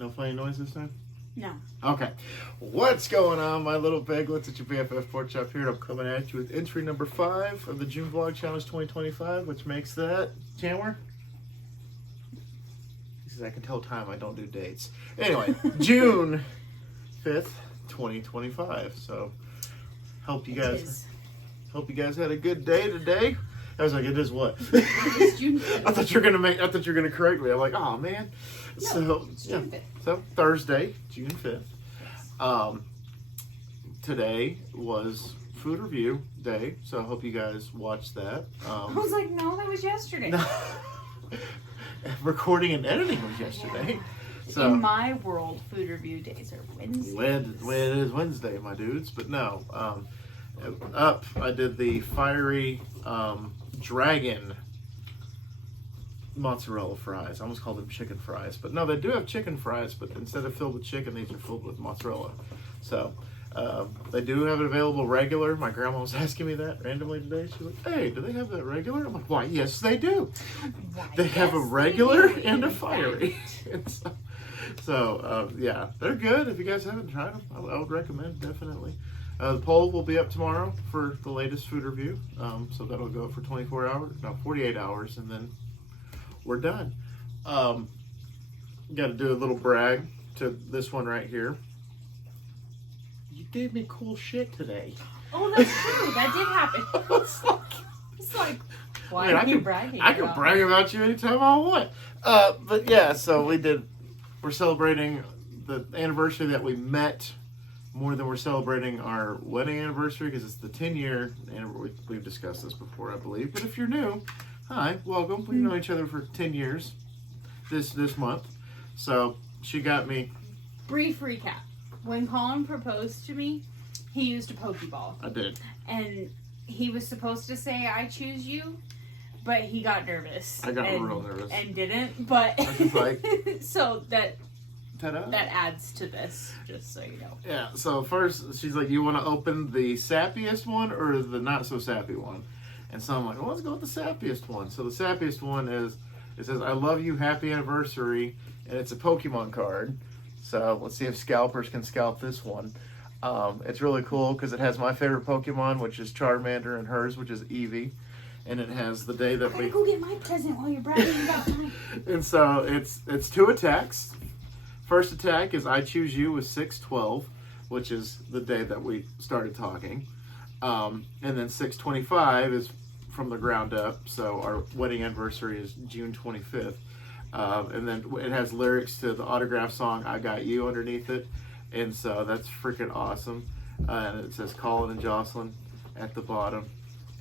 No funny noise this time? No. Okay. What's going on, my little piglets? It's your BFF Pork Chop here, and I'm coming at you with entry number 5 of the June Vlog Challenge 2025, which makes that... Chandler? He says, I can tell time, I don't do dates. Anyway, June 5th, 2025. So, hope you guys had a good day today. I was like, it is what? It's June 5th. I thought you were gonna correct me. I'm like, oh man. No, it's June 5th. So Thursday, June 5th. Today was food review day, so I hope you guys watched that. I was like, no, that was yesterday. Recording and editing was yesterday. So in my world, food review days are Wednesday. It is Wednesday, my dudes. But no, I did the fiery dragon mozzarella fries. I almost called them chicken fries, but no, they do have chicken fries, but instead of filled with chicken, these are filled with mozzarella. So they do have it available regular. My grandma was asking me that randomly today. She was like, hey, do they have that regular? I'm like, why, yes they do. They have a regular and a fiery. So yeah, they're good. If you guys haven't tried them, I would recommend, definitely. The poll will be up tomorrow for the latest food review. So that'll go for 48 hours, and then we're done. Got to do a little brag to this one right here. You gave me cool shit today. Oh, that's true. That did happen. It's like, why are you bragging? I can brag about you anytime I want. But yeah, so we're celebrating the anniversary that we met more than we're celebrating our wedding anniversary, because it's the 10-year, and we've discussed this before, I believe. But if you're new, hi, welcome. We've known each other for 10 years this month. So she got me. Brief recap. When Colin proposed to me, he used a Pokeball. I did. And he was supposed to say, I choose you, but he got nervous. I got real nervous. And didn't, but... I was like... So that ta-da. That adds to this, just so you know. Yeah, so first, she's like, you want to open the sappiest one or the not-so-sappy one? And so I'm like, well, let's go with the sappiest one. So the sappiest one is, it says, I love you, happy anniversary, and it's a Pokemon card. So let's see if scalpers can scalp this one. It's really cool because it has my favorite Pokemon, which is Charmander, and hers, which is Eevee. And it has the day that I gotta go get my present while you're bragging about mine. And so it's 2 attacks. First attack is I choose you with 6/12, which is the day that we started talking. And then 6/25 is from the ground up. So our wedding anniversary is June 25th. And then it has lyrics to the autograph song I Got You underneath it. And so that's freaking awesome. And it says Colin and Jocelyn at the bottom.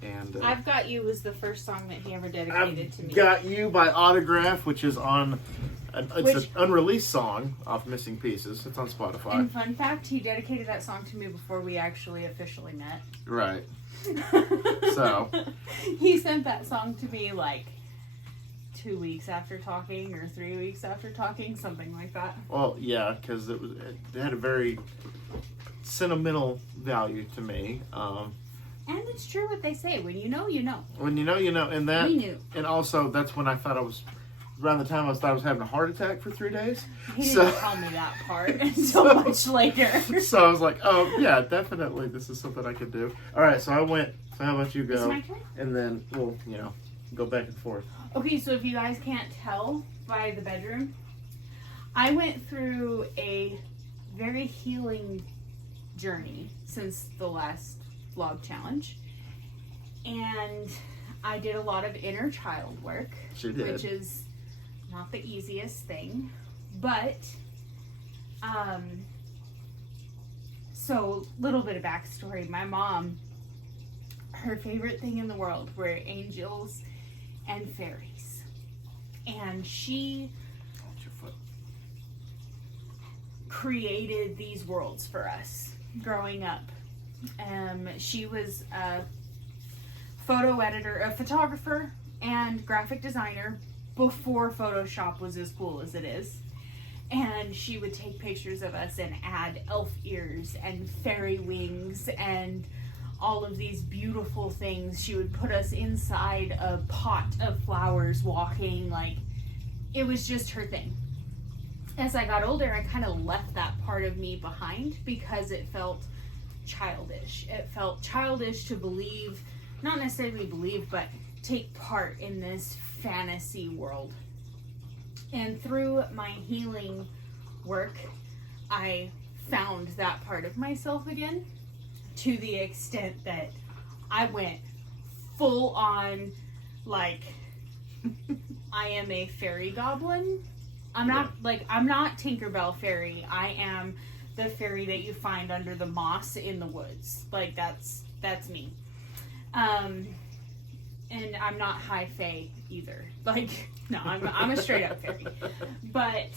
And I've Got You was the first song that he ever dedicated to me. Got You by Autograph, which is on... It's an unreleased song off Missing Pieces. It's on Spotify. And fun fact, he dedicated that song to me before we actually officially met. Right. So. He sent that song to me like 2 weeks after talking or 3 weeks after talking, something like that. Well, yeah, because it had a very sentimental value to me. And it's true what they say. When you know, you know. When you know, you know. And that, we knew. And also, that's when I thought I was... Around the time I thought I was having a heart attack for 3 days. He didn't tell me that part until much later. So I was like, oh, yeah, definitely this is something I could do. All right, so I went. So how about you go? It's my turn? And then we'll, go back and forth. Okay, so if you guys can't tell by the bedroom, I went through a very healing journey since the last vlog challenge. And I did a lot of inner child work. She did. Which is... not the easiest thing, but, so, little bit of backstory. My mom, her favorite thing in the world were angels and fairies. And she created these worlds for us growing up. She was a photo editor, a photographer, and graphic designer before Photoshop was as cool as it is. And she would take pictures of us and add elf ears and fairy wings and all of these beautiful things. She would put us inside a pot of flowers walking, like, it was just her thing. as I got older, I kind of left that part of me behind because it felt childish. It felt childish to believe, not necessarily believe, but take part in this fantasy world. And through my healing work, I found that part of myself again, to the extent that I went full on, like, I am a fairy goblin. I'm not Tinkerbell fairy. I am the fairy that you find under the moss in the woods. Like, that's me. And I'm not high fae either. Like, no, I'm a straight up fairy. But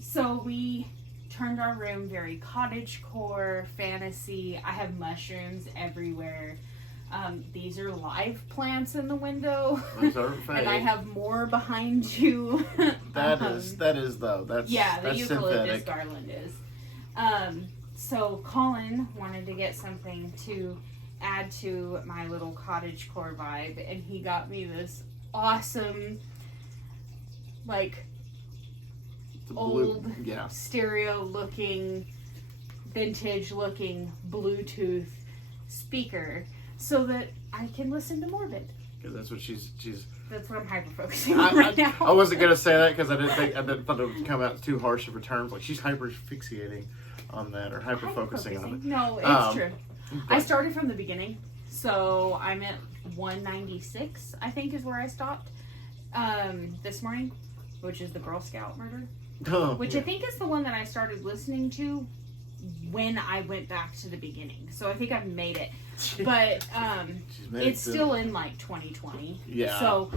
so we turned our room very cottagecore, fantasy. I have mushrooms everywhere. These are live plants in the window. Those are fake. And I have more behind you. That is though. That's the eucalyptus synthetic. garland is. So Colin wanted to get something to add to my little cottagecore vibe, and he got me this awesome, like, old stereo looking, vintage looking Bluetooth speaker so that I can listen to Morbid. Because that's what she's. That's what I'm hyper focusing on right now. I wasn't gonna say that because I thought it would come out too harsh of a term. Like, she's hyper fixating on that, or hyper focusing on it. No, it's true. I started from the beginning, so I'm at 196. I think is where I stopped this morning, which is the Girl Scout murder. Which I think is the one that I started listening to when I went back to the beginning. So I think I've made it. But it's still in like 2020. Yeah. So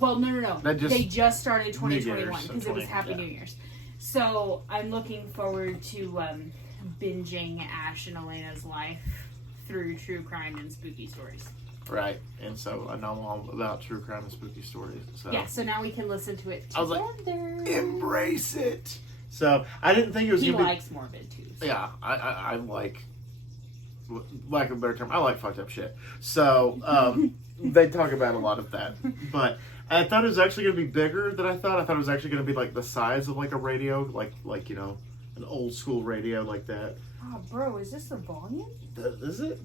no. They just started 2021 because it was Happy New Year's. So I'm looking forward to binging Ash and Elena's life through true crime and spooky stories. Right, and so I know all about true crime and spooky stories. So yeah, so now we can listen to it together. I was like, embrace it. So I didn't think it was. He likes morbid too. So. Yeah, I like, lack of a better term, I like fucked up shit. So they talk about a lot of that, but I thought it was actually going to be bigger than I thought. I thought it was actually going to be like the size of like a radio, like you know, an old school radio like that. Oh, bro, is this the volume? Is it?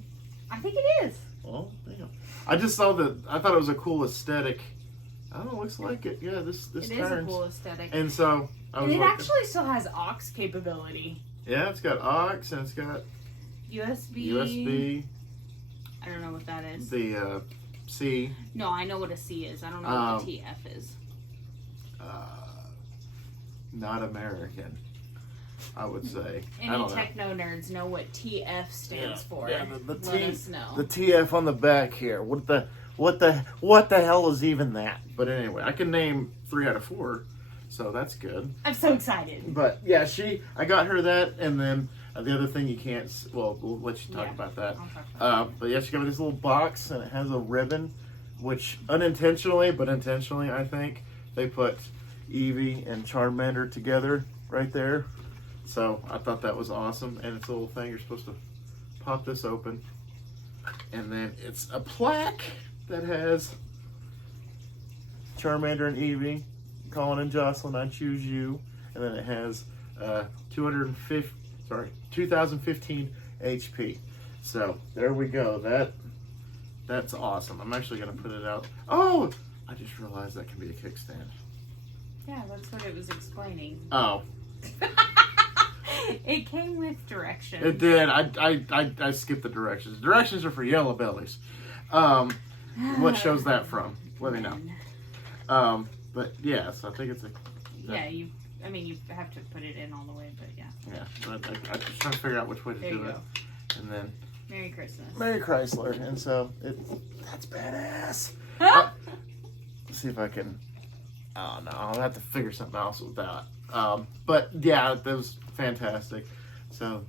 I think it is. Oh, damn. I just saw I thought it was a cool aesthetic. I don't know, looks like it. Yeah, this turns. It is a cool aesthetic. And so, it actually still has aux capability. Yeah, it's got aux and it's got USB. I don't know what that is. The C. No, I know what a C is. I don't know what the TF is. Not American, I would say. Any techno nerds know what TF stands for. Yeah, Let us know. The TF on the back here. What the hell is even that? But anyway, I can name 3 out of 4, so that's good. I'm so excited. But yeah, I got her that, and then the other thing you can't. Well, we'll let you talk about that. I'll talk about that. But yeah, she got me this little box, and it has a ribbon, which unintentionally, but intentionally, I think they put Eevee and Charmander together right there. So I thought that was awesome, and it's a little thing. You're supposed to pop this open, and then it's a plaque that has Charmander and Eevee, Colin and Jocelyn, I choose you, and then it has 2015 HP. So there we go. That's awesome. I'm actually gonna put it out. Oh, I just realized that can be a kickstand. Yeah, that's what it was explaining. Oh. It came with directions. It did. I skipped the directions. Directions are for yellow bellies. What show's that from? Let me know. But yeah, so I think it's a. Yeah, you have to put it in all the way, but yeah. Yeah, but I'm just trying to figure out which way to do it. And then. Merry Christmas. Merry Chrysler, and so that's badass. Let's see if I can. Oh no, I'll have to figure something else with that. But yeah, that was fantastic. So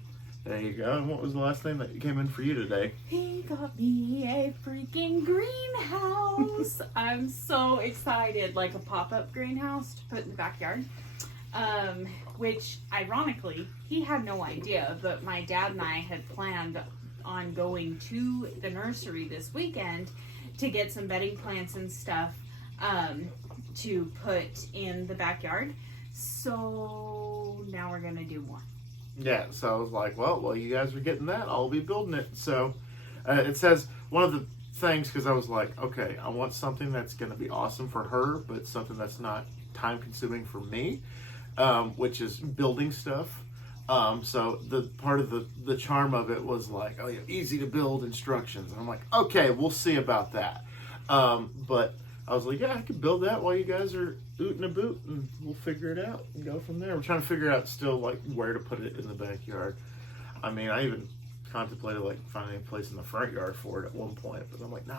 there you go. And what was the last thing that came in for you today? He got me a freaking greenhouse. I'm so excited. Like a pop-up greenhouse to put in the backyard. Which, ironically, he had no idea, but my dad and I had planned on going to the nursery this weekend to get some bedding plants and stuff to put in the backyard. So now we're gonna do more. Yeah, so I was like, well, you guys are getting that. I'll be building it. So it says one of the things, because I was like, okay, I want something that's going to be awesome for her, but something that's not time consuming for me, which is building stuff. So the part of the charm of it was like, oh yeah, easy to build instructions. And I'm like, okay, we'll see about that. But I was like, yeah, I could build that while you guys are ootin' a boot, and we'll figure it out and go from there. We're trying to figure out still like where to put it in the backyard. I mean, I even contemplated like finding a place in the front yard for it at one point, but I'm like, no.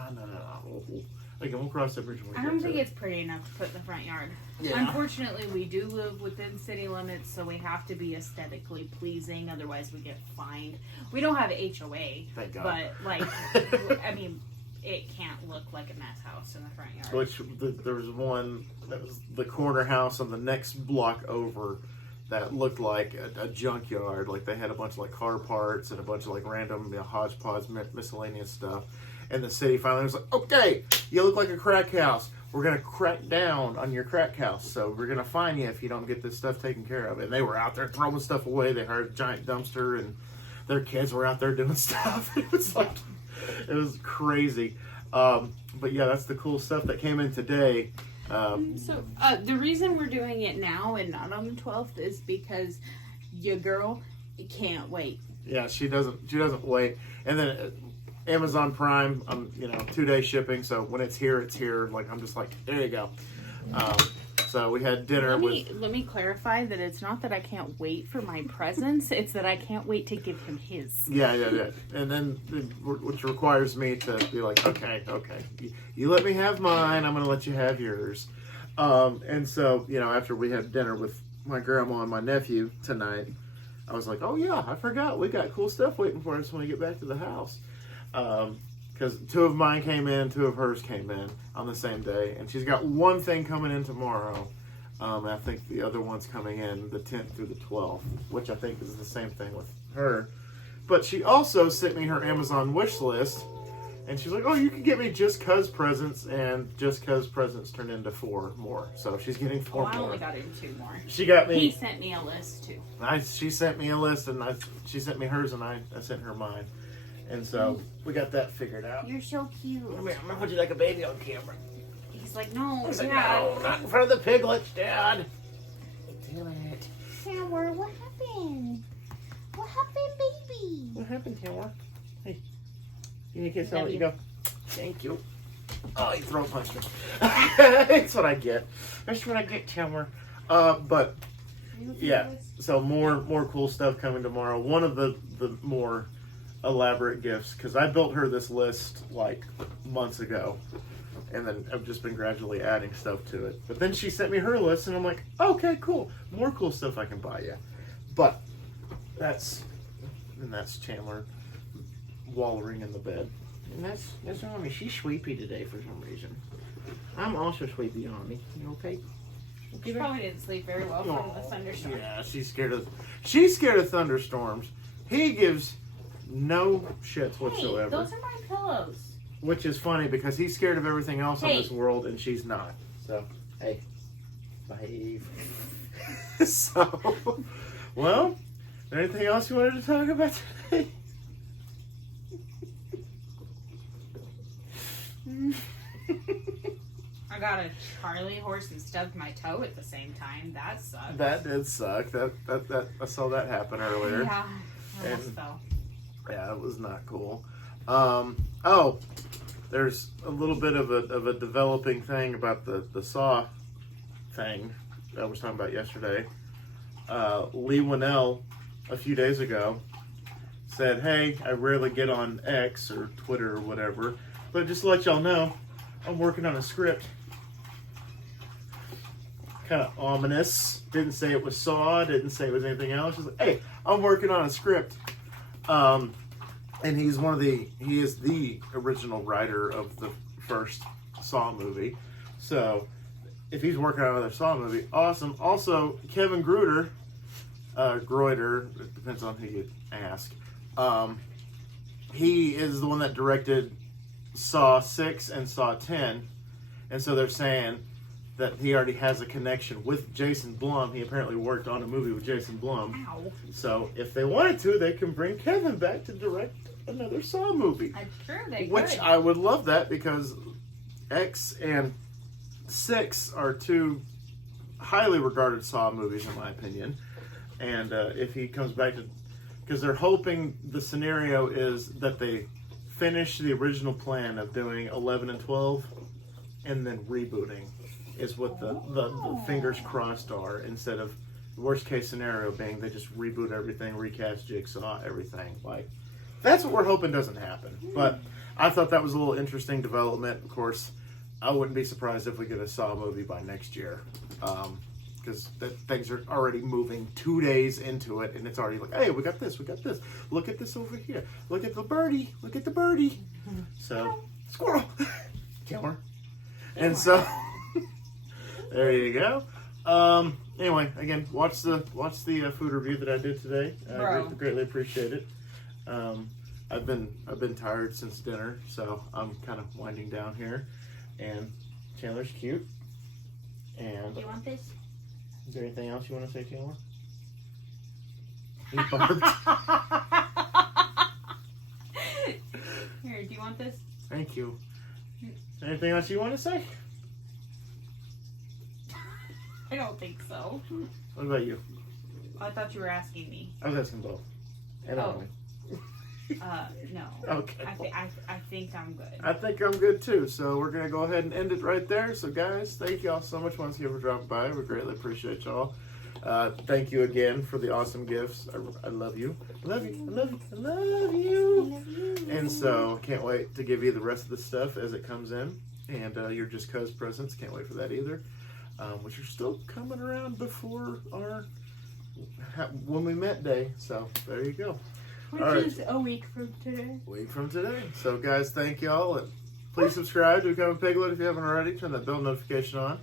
We'll cross that bridge when we I get don't to think it. it's pretty enough to put in the front yard. Yeah. Unfortunately, we do live within city limits, so we have to be aesthetically pleasing. Otherwise, we get fined. We don't have HOA, Thank God. but like, I mean, it can't look like a mess house in the front yard. Which there was one that was the corner house on the next block over that looked like a junkyard. Like they had a bunch of like car parts and a bunch of like random hodgepodge miscellaneous stuff. And the city finally was like, okay, you look like a crack house. We're going to crack down on your crack house. So we're going to fine you if you don't get this stuff taken care of. And they were out there throwing stuff away. They hired a giant dumpster and their kids were out there doing stuff. It was like, it was crazy. But yeah, that's the cool stuff that came in today. So the reason we're doing it now and not on the 12th is because your girl can't wait. Yeah, she doesn't wait. And then Amazon Prime, 2-day shipping. So when it's here, Like I'm just like, there you go. So we had dinner Let me clarify that it's not that I can't wait for my presents. It's that I can't wait to give him his. Yeah. And then, which requires me to be like, okay. You let me have mine, I'm going to let you have yours. And so, after we had dinner with my grandma and my nephew tonight, I was like, oh yeah, I forgot. We got cool stuff waiting for us when we get back to the house. Because 2 of mine came in, 2 of hers came in on the same day. And she's got one thing coming in tomorrow. I think the other one's coming in the 10th through the 12th, which I think is the same thing with her. But she also sent me her Amazon wish list. And she's like, oh, you can get me Just Cuz presents. And Just Cuz presents turned into 4 more. So she's getting 4 I more. only got in 2 more. She got me. He sent me a list too. She sent me a list, and she sent me hers, and I sent her mine. And so we got that figured out. You're so cute. I'm gonna put you like a baby on camera. He's like, no, I was Dad. like, no, not in front of the piglets, Dad. Damn it. Tower, what happened? What happened, baby? What happened, Taylor? Hey, you need a kiss? I'll Love let you you. go. Thank you. Oh, you throw punched me. That's what I get. That's what I get, Taylor. But yeah, so more cool stuff coming tomorrow. One of the more elaborate gifts, because I built her this list like months ago, and then I've just been gradually adding stuff to it. But then she sent me her list, and I'm like, okay, cool, more cool stuff I can buy you. But that's Chandler wallowing in the bed, and that's Mommy. She's sleepy today for some reason. I'm also sleepy, Mommy. You okay? She probably didn't sleep very well from the thunderstorm. Yeah, she's scared of thunderstorms. He gives no shits whatsoever. Hey, those are my pillows. Which is funny because he's scared of everything else in Hey. this world and she's not. So, hey, behave. So, well, is there anything else you wanted to talk about today? I got a Charlie horse and stubbed my toe at the same time. That sucks. That did suck. That I saw that happen earlier. Yeah, I almost And- fell. Yeah, it was not cool. There's a little bit of a developing thing about the Saw thing that I was talking about yesterday. Lee Winnell, a few days ago, said, hey, I rarely get on X or Twitter or whatever, but just to let y'all know, I'm working on a script. Kind of ominous. Didn't say it was Saw, didn't say it was anything else. Just like, hey, I'm working on a script. And he is the original writer of the first Saw movie. So if he's working on another Saw movie, awesome. Also, Kevin Gruder, it depends on who you ask. He is the one that directed Saw 6 and Saw 10. And so they're saying that he already has a connection with Jason Blum. He apparently worked on a movie with Jason Blum. Ow. So if they wanted to, they can bring Kevin back to direct another Saw movie. I'm sure they Which could. I would love that, because X and 6 are two highly regarded Saw movies in my opinion. And if he comes back to, because they're hoping the scenario is that they finish the original plan of doing 11 and 12 and then rebooting is what the fingers crossed are, instead of worst case scenario being they just reboot everything, recast Jigsaw, everything. Like, that's what we're hoping doesn't happen. But I thought that was a little interesting development. Of course, I wouldn't be surprised if we get a Saw movie by next year. Because things are already moving 2 days into it, and it's already like, hey, we got this. Look at this over here. Look at the birdie. So, squirrel. Killer. And so, there you go. Anyway, again, watch the food review that I did today. I greatly appreciate it. I've been tired since dinner, so I'm kind of winding down here. And Chandler's cute. And Do you want this? is there anything else you want to say, Chandler? He barked. Here, do you want this? Thank you. Is there anything else you want to say? I don't think so. What about you? I thought you were asking me. I was asking both. And Oh. Emily. No. Okay. I think I'm good. I think I'm good too. So we're going to go ahead and end it right there. So guys, thank you all so much once again for dropping by. We greatly appreciate y'all. Thank you again for the awesome gifts. I love you. I love you. I love you. I love you. And so can't wait to give you the rest of the stuff as it comes in. And your Just Cuz presents. Can't wait for that either. Which are still coming around before our when we met day. So there you go. Which All right. is a week from today. Week from today. So guys, thank y'all, and please subscribe to Become a Piglet if you haven't already. Turn that bell notification on.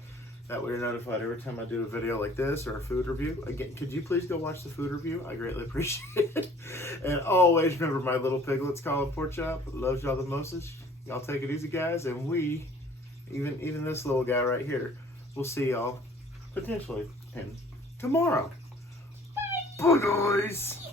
That way you're notified every time I do a video like this or a food review. Again, could you please go watch the food review? I greatly appreciate it. And always remember, my little piglets, Colin Porkchop, loves y'all the mostest. Y'all take it easy, guys, and we, even this little guy right here, we'll see y'all potentially tomorrow. Bye, guys.